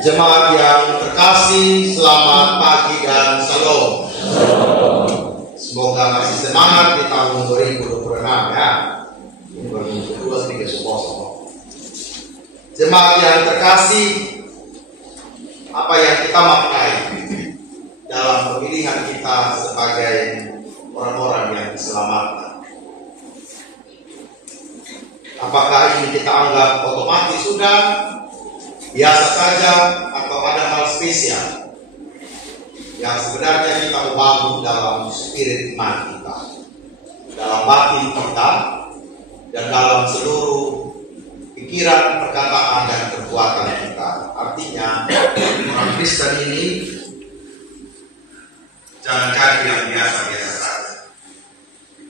Jemaat yang terkasih, selamat pagi dan salam. Semoga masih semangat di tahun 2026 ya. Ini baru kedua tiga semua. Jemaat yang terkasih, apa yang kita maknai dalam pemilihan kita sebagai orang-orang yang diselamatkan? Apakah ini kita anggap otomatis sudah biasa saja, atau ada hal spesial yang sebenarnya kita bangun dalam spirit iman kita, dalam batin kita, dan dalam seluruh pikiran, perkataan, dan perbuatan kita? Artinya, orang Kristen ini jangan jadi yang biasa-biasa saja.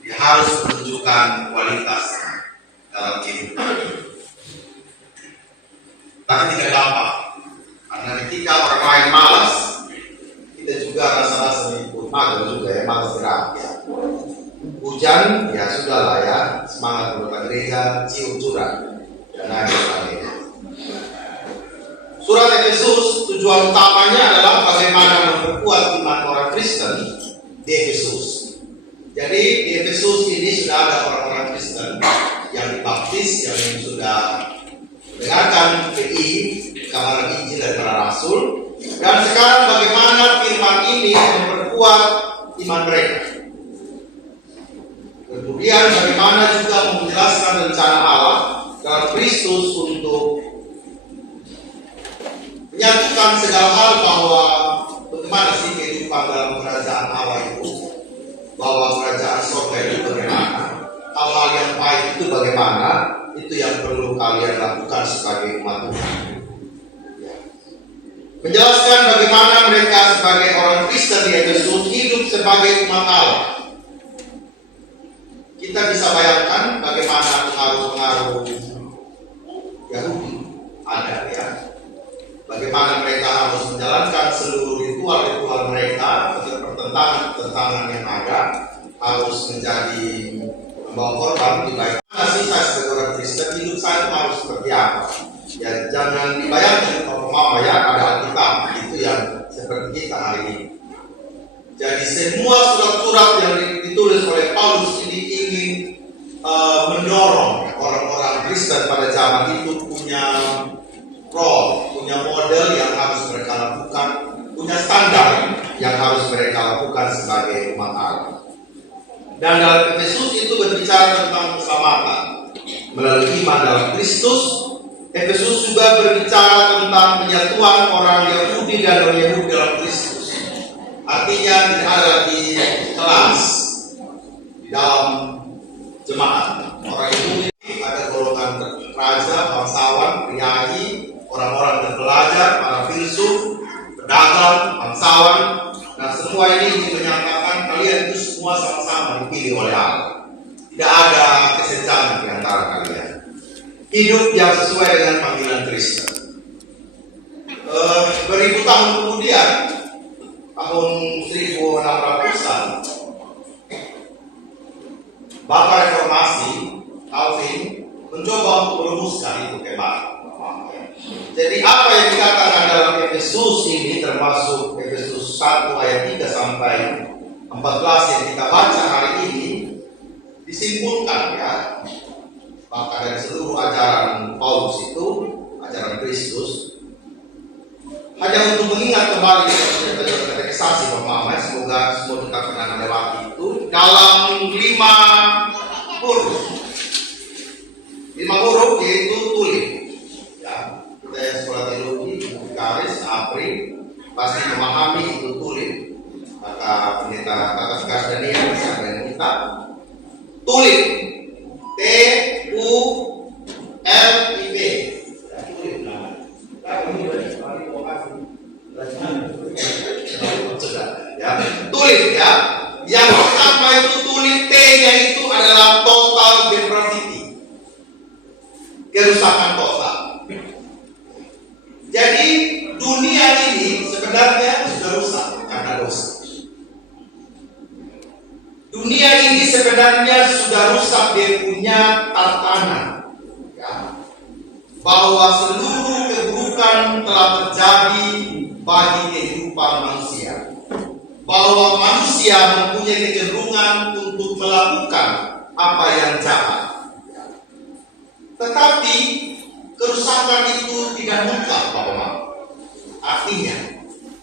Dia harus menunjukkan kualitas dalam kehidupan. Tapi tidak gampang, karena ketika orang lain malas, kita juga rasa-rasa ikut mager juga ya, malas gerak ya. Hujan, ya sudahlah ya, semangat anggota gereja, cium curah, dan lain-lain. Surat Efesus, tujuan utamanya adalah bagaimana memperkuat iman orang Kristen di Efesus. Jadi di Efesus ini sudah ada orang-orang Kristen yang dibaptis, yang sudah mendengarkan PI, kabar Injil dan para Rasul, dan sekarang bagaimana firman ini memperkuat iman mereka. Kemudian bagaimana juga menjelaskan rencana Allah dalam Kristus untuk menyatukan segala hal, bahwa bagaimana sih kehidupan dalam kerajaan Allah itu, bahwa kerajaan surga itu bagaimana, hal-hal yang baik itu bagaimana, itu yang perlu kalian lakukan sebagai umat Tuhan. Ya. Menjelaskan bagaimana mereka sebagai orang Kristen di Efesus hidup sebagai umat Allah. Kita bisa bayangkan bagaimana pengaruh-pengaruh Yahudi ada ya. Bagaimana mereka harus menjalankan seluruh ritual-ritual mereka, pertentangan-pertentangan yang ada, harus menjadi membawa korban di baik. Sih saya sebagai orang Kristen, hidup saya harus seperti apa? Ya jangan dibayangkan mama ya, ada Alkitab itu yang seperti kita hari ini. Jadi semua surat-surat yang ditulis oleh Paulus ini ingin mendorong orang-orang Kristen pada zaman itu punya role, punya model yang harus mereka lakukan, punya standar yang harus mereka lakukan sebagai umat Allah. Dan dalam Efesus itu berbicara tentang keselamatan melalui iman dalam Kristus. Efesus juga berbicara tentang penyatuan orang Yahudi dan non-Yahudi dalam Kristus. Artinya tidak ada lagi kelas di dalam jemaat. Orang Yahudi ada golongan raja, bangsawan, priayi, orang-orang terpelajar, para filsuf, pedagang, bangsawan. Nah semua ini menyatakan kalian itu semua sama-sama dipilih oleh Allah. Tidak ada kesenjangan di antara kalian. Hidup yang sesuai dengan panggilan Kristen. Beribu tahun kemudian, tahun 1600-an, Bapak Reformasi, Calvin, mencoba untuk merumuskan itu kembali. Jadi apa yang dikatakan dalam Efesus ini, termasuk Efesus 1 ayat 3 sampai 14 yang kita baca hari ini, disimpulkan ya, maka dari seluruh ajaran Paulus itu, ajaran Kristus, hanya untuk mengingat kembali katekisasi Bapak, semoga semua kita pernah melewati itu, dalam 5 huruf. 5 huruf yaitu tulis. Saya sekolah teologi, Karis, Apri, pasti memahami itu tulis. Maka pendeta Kakak Gas Daniel bisa kita tulis, T-U-L-I-P. Tulis ya. Yang pertama itu tulis, T-nya itu adalah total depravity, kerusakan total. Jadi dunia ini sebenarnya sudah rusak karena dosa. Dunia ini sebenarnya sudah rusak, dia punya tatanan ya, bahwa seluruh keburukan bukan telah terjadi bagi kehidupan manusia, bahwa manusia mempunyai kecenderungan untuk melakukan apa yang jahat. Tetapi kerusakan itu tidak mutlak, Bapak. Artinya,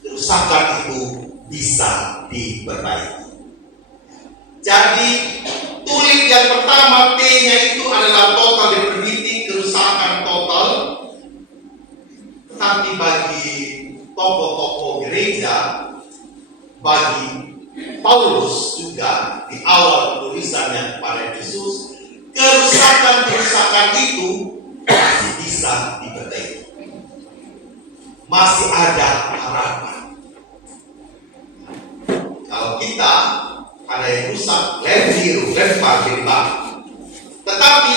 kerusakan itu bisa diperbaiki. Jadi, tulip yang pertama T-nya itu adalah total depravity, kerusakan total. Tetapi bagi tokoh-tokoh gereja, bagi Paulus juga di awal tulisannya kepada Yesus, kerusakan-kerusakan itu masih bisa diperbaiki. Masih ada harapan. Kalau kita ada yang rusak, lempar di bawah. Tetapi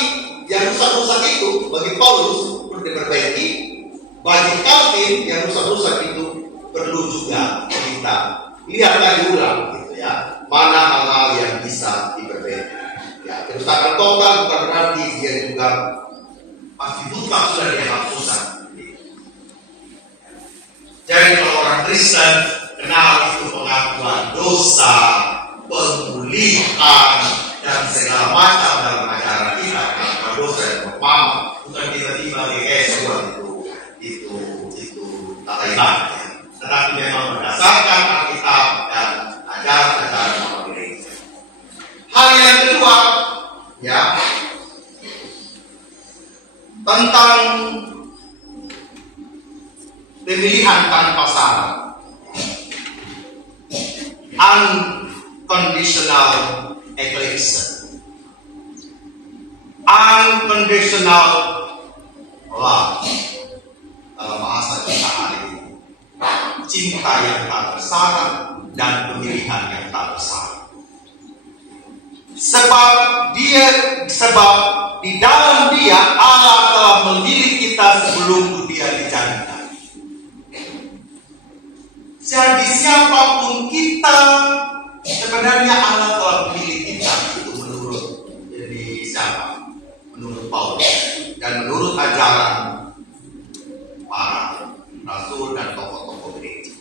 yang rusak-rusak itu bagi Paulus perlu diperbaiki. Bagi Calvin yang rusak-rusak itu perlu juga kita lihat lagi ulang, gitu ya. Mana hal-hal yang bisa diperbaiki. Ya, kerusakan total bukan berarti dia juga pasti mutlak sudah dihapuskan. Jadi kalau orang Kristen kenal itu pengakuan dosa, pemulihan, dan segala macam dalam ajaran kita, pengakuan dosa dan pemahaman, bukan tiba-tiba semua itu tata ibadah, tetapi memang berdasarkan Alkitab dan ajaran-ajaran orang gereja. Hal yang kedua, ya, tentang pemilihan tanpa syarat, unconditional election, unconditional love. Dalam bahasa kita hari ini, cinta yang tak bersyarat dan pemilihan yang tak bersyarat. Sebab di dalam Dia Allah telah memilih kita sebelum Dia dijadikan. Jadi siapapun kita, sebenarnya Allah telah memilih kita. Itu menurut siapa? Menurut Paulus dan menurut ajaran para rasul dan tokoh-tokoh gereja.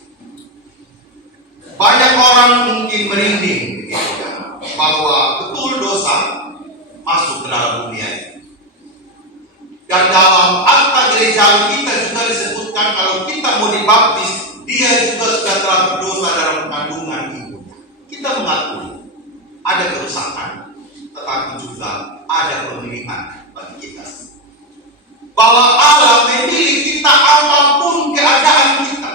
Banyak orang mungkin merinding begitu, bahwa betul dosa masuk ke dalam dunia ini. Dan dalam akta gereja kita juga disebutkan kalau kita mau dibaptis, dia juga sudah telah berdosa dalam kandungan ibunya. Kita mengakui ada kerusakan, tetapi juga ada pemilihan bagi kita. Bahwa Allah memilih kita apapun keadaan kita.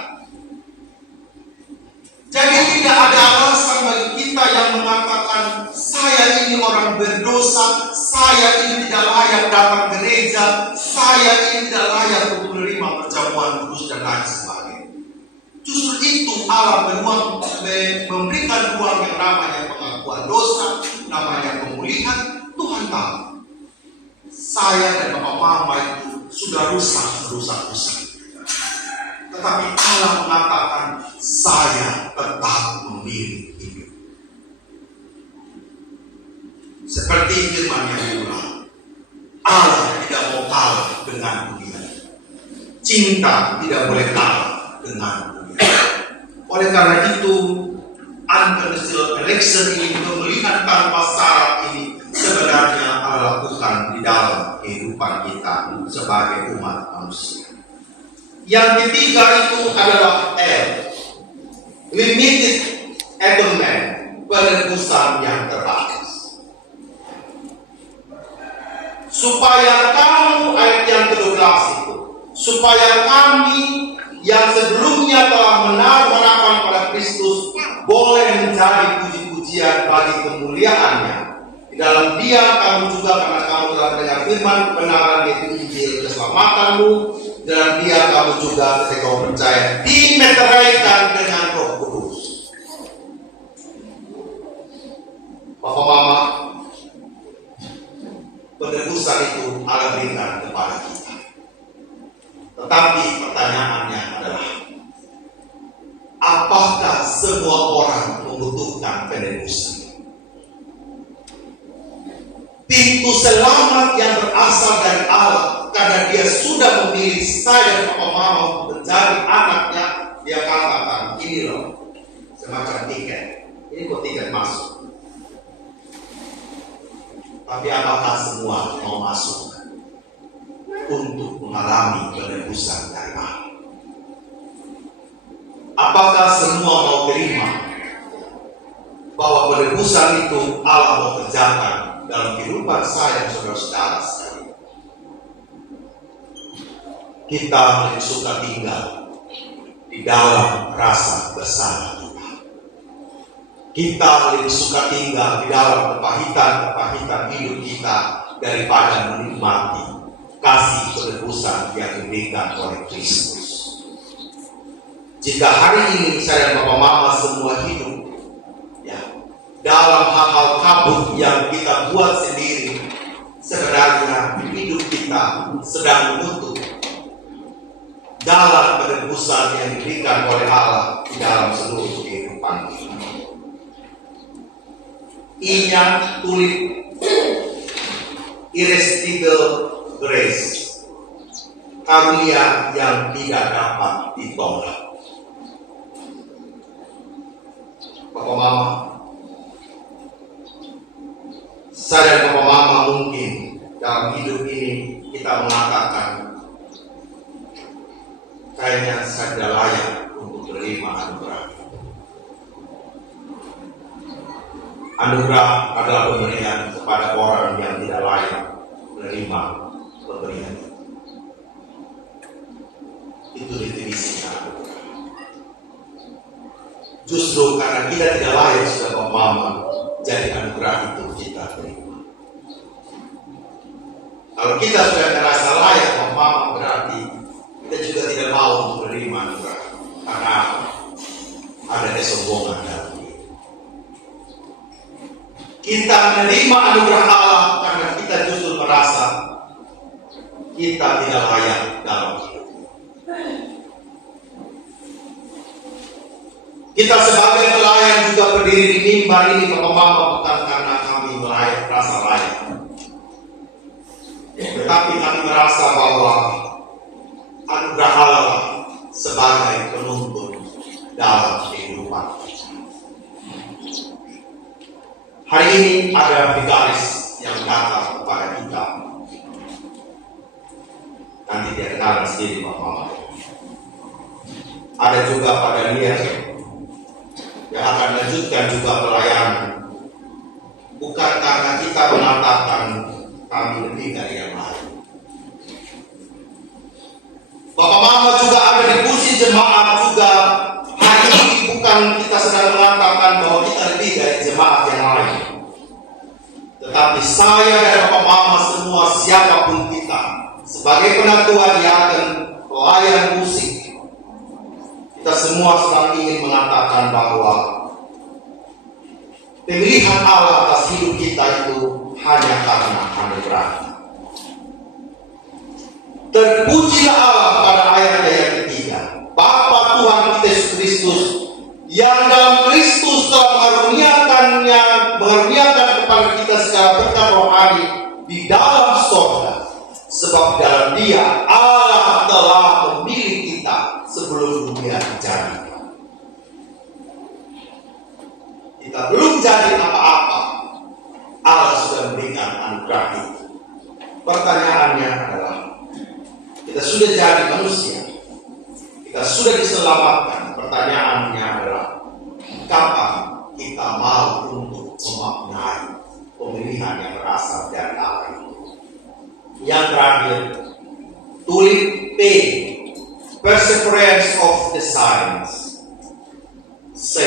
Jadi tidak ada alasan bagi kita yang mengatakan saya ini orang berdosa, saya ini tidak layak datang gereja, saya ini tidak layak untuk menerima perjamuan kudus dan lain sebagainya. Justru itu Allah memberikan ruang yang namanya pengakuan dosa, namanya pemulihan. Tuhan tahu saya dan Bapak Mama itu sudah rusak. Tetapi Allah mengatakan saya tetap memilih hidup. Seperti firman yang diulang, Allah tidak mau kalah dengan dunia. Cinta tidak boleh kalah dengan dunia. Oleh karena itu, unconditional election ini, pemilihan tanpa syarat ini sebenarnya Allah lakukan di dalam kehidupan kita sebagai umat manusia. Yang ketiga itu adalah limited atonement, penebusan yang terbatas. Supaya kamu, ayat yang ke-12 itu, supaya kami yang sebelumnya telah menaruh pada Kristus boleh menjadi puji-pujian bagi kemuliaannya. Di dalam Dia kamu juga, karena kamu telah mendengar firman kebenaran yaitu Injil keselamatanmu, dalam Dia kamu juga ketika kamu percaya dimeteraikan dengan Roh Kudus. Bapak Mama, penebusan itu Allah berikan kepada kita. Tetapi pertanyaannya adalah, apakah semua orang membutuhkan penebusan? Pintu selamat yang berasal dari Allah, karena Dia sudah memilih saya dan Bapak mama menjadi anaknya, dia katakan, ini loh, semacam tiket. Ini kok tiket masuk. Tapi apakah semua mau masuk untuk mengalami penebusan dari Allah? Apakah semua mau terima bahwa penebusan itu Allah mau kerjakan dalam kehidupan saya dan saudara-saudara sekalian? Kita lebih suka tinggal di dalam rasa bersalah kita. Kita lebih suka tinggal di dalam kepahitan hidup kita daripada menikmati kasih penebusan yang diberikan oleh Kristus. Jika hari ini saya dan Bapak Mama semua hidup ya, dalam hal-hal kabut yang kita buat sendiri, sebenarnya hidup kita sedang menutup dalam penebusan yang diberikan oleh Allah di dalam seluruh kehidupan kita. I-nya tulis irresistible grace, karunia yang tidak dapat ditolak. Bapak Mama, saya dan Bapak Mama mungkin dalam hidup ini kita mengatakan, kayaknya saya tidak layak untuk menerima anugerah. Anugerah adalah pemberian kepada orang yang tidak layak menerima pemberian. Itu definisinya anugerah. Justru karena kita tidak layak sudah Bapak Mama, jadi anugerah itu kita terima. Kalau kita sudah merasa layak Bapak Mama, berarti kita juga tidak mau untuk menerima anugerah. Karena ada kesombongan dalam diri. Kita menerima anugerah Allah karena kita justru merasa kita tidak layak dalam hidup. Kita sebagai pelayan juga berdiri di mimbar ini Bapak Mama bukan karena kami merasa layak, tetapi kami merasa bahwa anugerah Allah sebagai penuntun dalam kehidupan. Hari ini ada vigaris yang datang kepada kita. Nanti dia kenal sendiri Bapak Mama. Ada juga pada dia yang akan lanjutkan juga pelayanan. Bukan karena kita mengatakan kami lebih dari yang lain. Bapak Mama juga ada di kursi jemaat juga. Hari ini bukan kita sedang mengatakan bahwa kita lebih dari jemaat yang lain. Tetapi saya dan Bapak Mama semua siapapun kita sebagai penatua diaken, pelayan musik, kita semua sedang ingin mengatakan bahwa pemilihan Allah atas hidup kita itu hanya karena anugerah. Terpujilah Allah pada ayat yang ketiga. Bapa Tuhan kita Yesus Kristus yang dalam Kristus telah mengaruniakan kepada kita segala berkat rohani di dalam surga. Sebab dalam Dia Allah telah memilih kita sebelum dunia dijadikan. Kita belum jadi apa-apa, Allah sudah memberikan anugerah itu. Pertanyaannya adalah, kita sudah jadi manusia, kita sudah diselamatkan. Pertanyaannya adalah, kapan kita mau untuk memaknai pemilihan yang berasal dari Allah itu? Yang terakhir, tulis P, perseverance of the saints. C,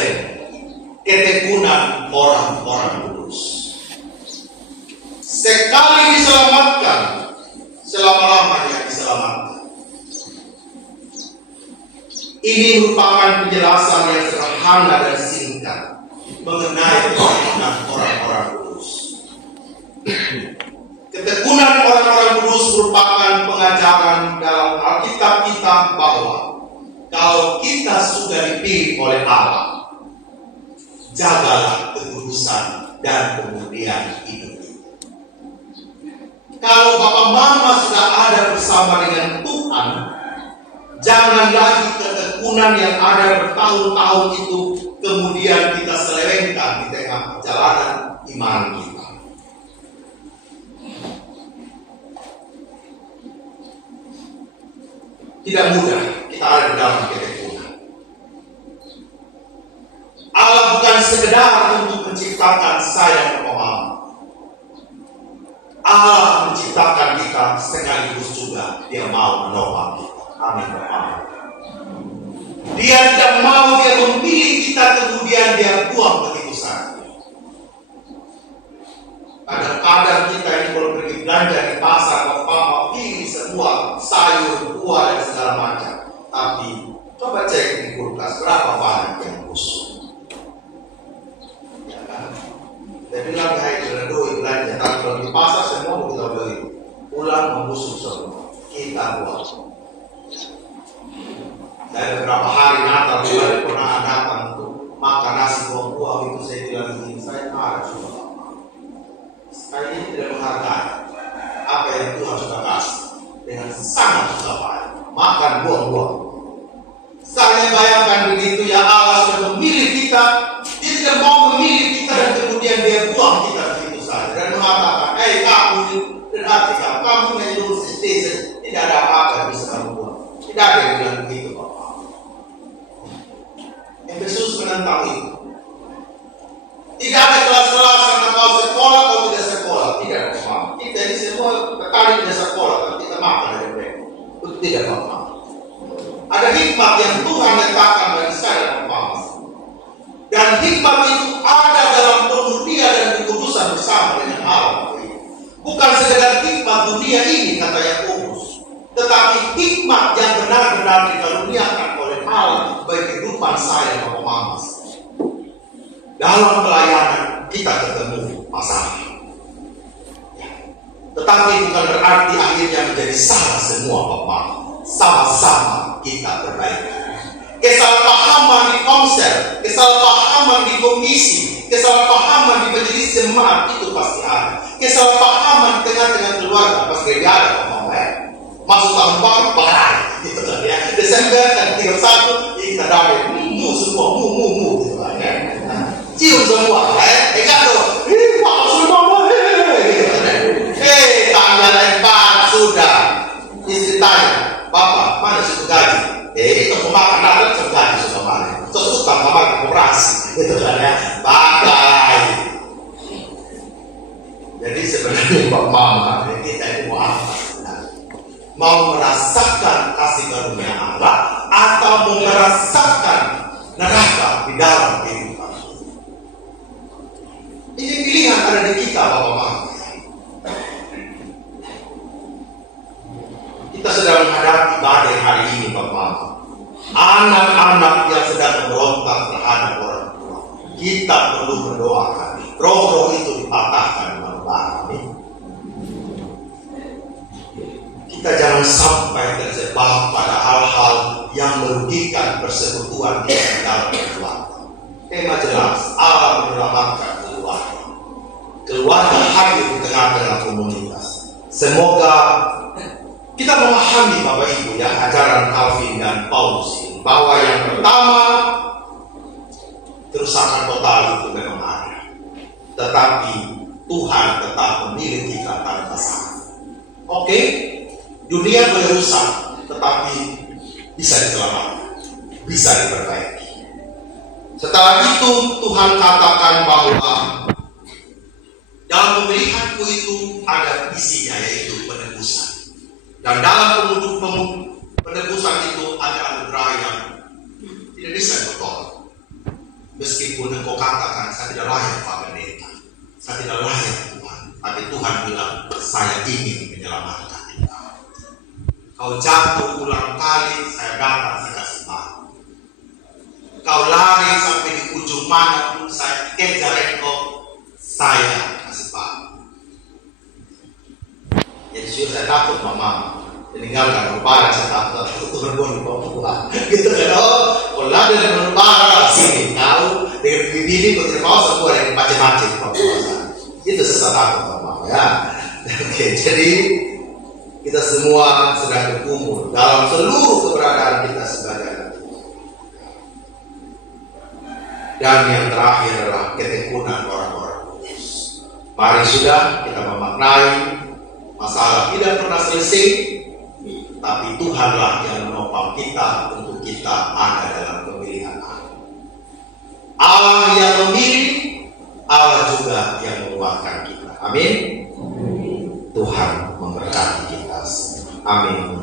ketekunan orang-orang kudus. Sekali diselamatkan, selama-lamanya diselamatkan. Ini merupakan penjelasan yang sederhana dan singkat mengenai ketekunan orang-orang kudus. Ketekunan orang-orang kudus merupakan pengajaran dalam Alkitab kita bahwa kalau kita sudah dipilih oleh Allah, jagalah kekudusan dan kemudian hidup. Kalau Bapak Mama sudah ada bersama dengan Tuhan, Jangan lagi ketekunan yang ada bertahun-tahun itu kemudian kita selewengkan di tengah perjalanan iman kita. Tidak mudah kita ada di dalam ketekunan. Allah bukan sekedar untuk menciptakan saya yang pemahaman. Allah menciptakan kita sekaligus juga Dia mau menopang kita. Amin. Dia tidak mau Dia memilih kita kemudian Dia buang begitu saja. Kadang-kadang kita ini kalau pergi belanja di pasar, Bapak pilih semua sayur, buah dan segala macam. Tapi coba cek di kulkas berapa banyak yang busuk. Ya kan? Dia bilang hai doi belanja, tapi kalau di pasar semua kita beli, pulang membusuk semua. Kita buang. Saya beberapa hari Natal juga pernah datang untuk makan nasi buah-buah itu saya bilang begini, saya marah juga. Saya ini tidak menghargai apa yang Tuhan sudah kasih dengan sangat susah payah makan buah-buah. Saya bayangkan begitu ya, Allah sudah memilih kita, Dia tidak mau memilih kita dan kemudian Dia buang kita begitu saja dan mengatakan, kamu berarti kamu yang lulus SD tidak ada apa-apa yang bisa kamu buang. Tidak ada yang bilang begitu Bapak. Efesus menentang itu. Tidak ada kelas-kelas karena kau sekolah, kau tidak sekolah. Tidak Bapak. Kita ini semua terkali tidak sekolah, tapi kita makan dari mereka. Itu tidak Bapak. Ada hikmat yang Tuhan letakkan bagi saya dan Bapak. Dan hikmat itu ada dalam pemulia dan kekudusan bersama dengan Allah. Bukan sekedar hikmat dunia ini kata Yakobus, tetapi hikmat yang benar-benar dikaruniakan oleh Allah bagi kehidupan saya dan Bapak Mamas. Dalam pelayanan kita ketemu masalah, tetapi bukan berarti akhirnya menjadi salah semua Bapak. Sama-sama kita perbaiki. Kesalahpahaman di konser, kesalahpahaman di komisi, kesalahpahaman di majelis jemaat itu pasti ada. Kesalahpahaman di tengah-tengah keluarga pasti ada Bapak. Masuk tahun baru barang, gitu kan ya. Desember kan 31 kita damai, semua gitu kan ya. Cium semua, enggak tuh. Pak semua, gitu kan ya. Tanggal 4 sudah. Istri tanya, Bapak mana situ gaji? Itu pemakan datang segaji sudah mana? Terus tambah lagi operasi, gitu kan ya. Pakai. Jadi sebenarnya Bapak Mama kita ini mau apa? Mau merasakan kasih karunia Allah atau mau merasakan neraka di dalam kehidupan? Ini pilihan ada di kita Bapak Mama. Kita sedang menghadapi badai hari ini Bapak Mama. Anak-anak yang sedang memberontak terhadap orang tua, kita perlu mendoakan roh-roh itu dipatahkan Bapak. Kita jangan sampai terjebak pada hal-hal yang merugikan persekutuan kita dalam keluarga. Tema jelas, Allah menyelamatkan keluarga. Keluarga hadir di tengah-tengah komunitas. Semoga kita memahami Bapak Ibu ya, ajaran Calvin dan Paulus ini, bahwa yang pertama kerusakan total itu memang ada, tetapi Tuhan tetap memilih kita tanpa salah. Oke, dunia boleh rusak, tetapi bisa diselamatkan, bisa diperbaiki. Setelah itu Tuhan katakan bahwa dalam pemilihanku itu ada isinya, yaitu penebusan. Dan dalam penebusan itu ada anugerah yang tidak bisa ditolak. Meskipun engkau katakan saya tidak layak Pak Pendeta, saya tidak layak Tuhan, tapi Tuhan bilang saya ingin menyelamatkan engkau. Kau jatuh ulang kali, saya datang, saya kasih bantu. Kau lari sampai di ujung mana pun, saya kejar engkau, saya kasih bantu. Jadi saya takut Mama meninggalkan lebaran, saya takut itu berbunyi bawah Tuhan gitu kan. Kalau ada yang lebaran sini tahu dengan bibir kau tidak mau semua yang macam-macam Bapak. Itu sesat takut Mama ya. Oke, jadi kita semua sedang berkumpul dalam seluruh keberadaan kita sebagai anak Tuhan. Dan yang terakhir adalah ketekunan orang-orang kudus. Mari sudah kita memaknai masalah tidak pernah selesai, tapi Tuhanlah yang menopang kita untuk kita ada dalam pemilihan Allah. Allah yang memilih, Allah juga yang menguatkan kita. Amin. Tuhan memberkati kita. Amin.